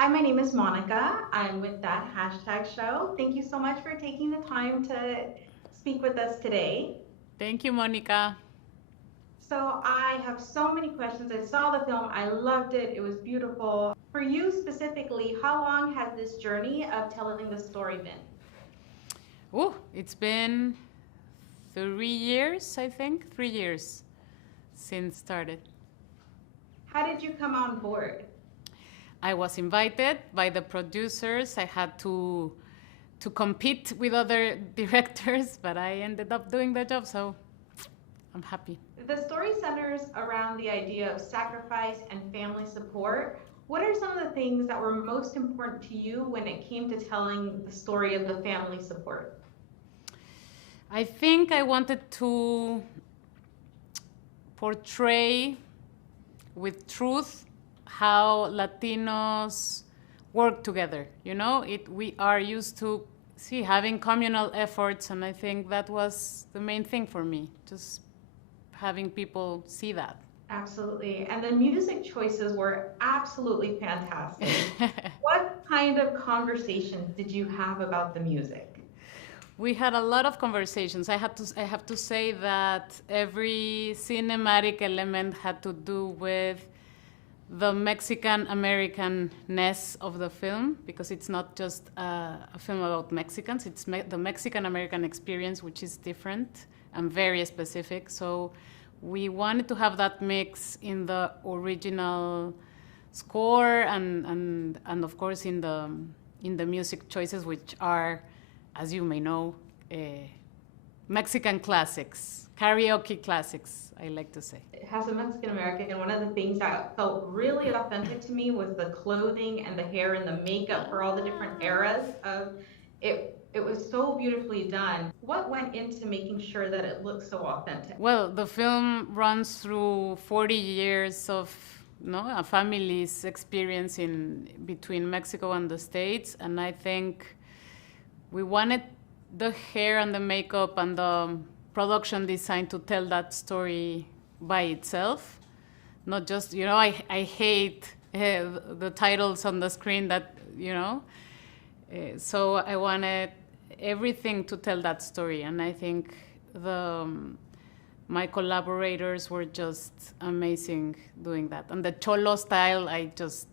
Hi, my name is Monica. I'm with that hashtag show. Thank you so much for taking the time to speak with us today. Thank you, Monica. So, I have so many questions. I saw the film, I loved it, it was beautiful. For you specifically, how long has this journey of telling the story been? It's been 3 years, I think. 3 years since started. How did you come on board? I was invited by the producers. I had to compete with other directors, but I ended up doing the job, so I'm happy. The story centers around the idea of sacrifice and family support. What are some of the things that were most important to you when it came to telling the story of the family support? I think I wanted to portray with truth how Latinos work together. We are used to having communal efforts, and I think that was the main thing for me, just having people see that. Absolutely. And the music choices were absolutely fantastic. What kind of conversations did you have about the music? We had a lot of conversations. I have to say that every cinematic element had to do with the Mexican Americanness of the film, because it's not just a film about Mexicans. It's the Mexican American experience, which is different and very specific. So we wanted to have that mix in the original score and of course in the music choices, which are, as you may know, Mexican classics, karaoke classics, I like to say. It has a Mexican American, and one of the things that felt really authentic to me was the clothing and the hair and the makeup for all the different eras of it. It was so beautifully done. What went into making sure that it looked so authentic? Well, the film runs through 40 years of a family's experience in between Mexico and the States, and I think we wanted the hair and the makeup and the production design to tell that story by itself, not just I hate the titles on the screen that so I wanted everything to tell that story, and I think my collaborators were just amazing doing that, and the cholo style I just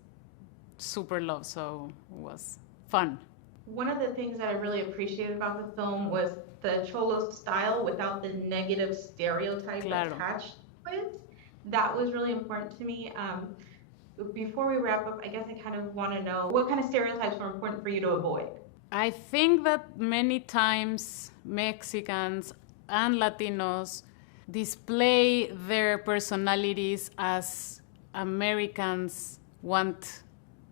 super love, so it was fun. One of the things that I really appreciated about the film was the cholo style without the negative stereotype Claro. attached to it. That was really important to me. Before we wrap up, I guess I kind of want to know what kind of stereotypes were important for you to avoid. I think that many times Mexicans and Latinos display their personalities as Americans want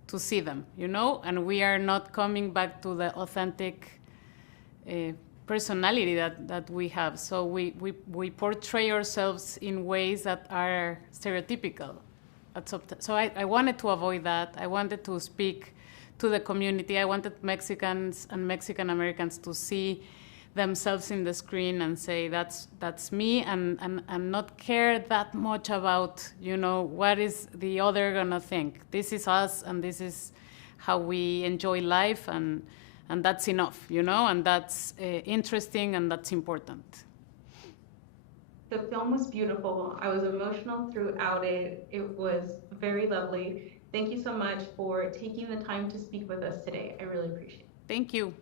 to see them, and we are not coming back to the authentic personality that we have. So we portray ourselves in ways that are stereotypical. So I wanted to avoid that. I wanted to speak to the community. I wanted Mexicans and Mexican Americans to see themselves in the screen and say that's me, and not care that much about what is the other gonna think. This is us, and this is how we enjoy life, and that's enough, and that's interesting, and that's important. The film was beautiful. I was emotional throughout it. It was very lovely. Thank you so much for taking the time to speak with us today. I really appreciate it. Thank you.